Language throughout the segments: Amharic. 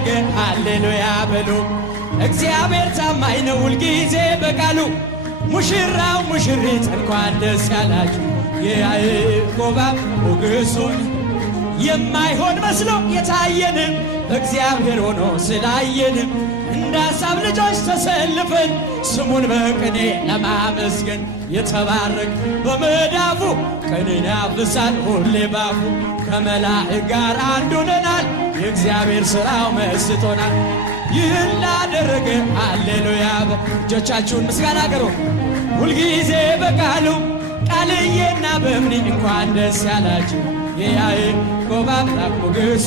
አደረገ ሃሌሉያ በሉ። እግዚአብሔር ታማኝ ነው ሁልጊዜ በቃሉ። ሙሽራው ሙሽሪት እንኳን ደስ ያላችሁ። የያዕቆብ ሞገሱን የማይሆን መስሎ የታየንም እግዚአብሔር ሆኖ ስላየንም እንደ ሐሳብ ልጆች ተሰልፈን ስሙን በቅኔ ለማመስገን የተባረክ በመዳፉ ቅኔን ያፍሳል ሁሌ ባፉ። ከመላእክት ጋር አንድ ሆነናል የእግዚአብሔር ሥራው መስጦናል። ይህን ላደረገ ሃሌሉያ። እጆቻችሁን ምስጋና አቅርቡ። ሁልጊዜ በቃሉ ቃልዬና በእምኒ እንኳን ደስ ያላችሁ። የያዕቆብ አምላክ ሞገሱ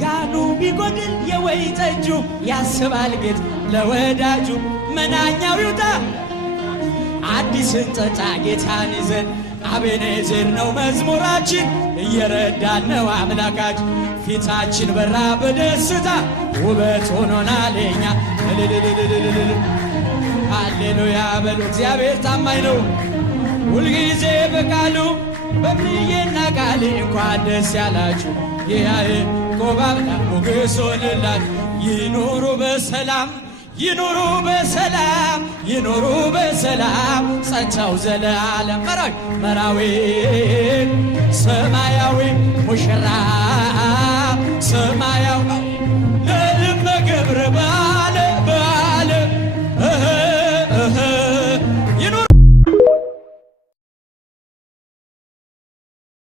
ጋኑ ቢጎድል የወይን ጠጁ ያስባል ጌታ ለወዳጁ። መናኛው ይውጣ አዲስን ጠጣ ጌታን ይዘን አቤኔዘር ነው መዝሙራችን እየረዳን ነው አምላካችን። ፊታችን በራ በደስታ ውበት ሆኖናል የኛ ሃሌሉያ በሉ። እግዚአብሔር ታማኝ ነው ሁልጊዜ በቃሉ በእምዬና ቃሌ እንኳን ደስ ያላችሁ። የያዕቆብ አምላክ ሞገስ ሆነላችሁ። ይኑሩ በሰላም ይኑሩ በሰላም ይኑሩ በሰላም ጸንተው ዘለዓለም። መራዊ ሰማያዊ ሙሽራ ሰማያዊ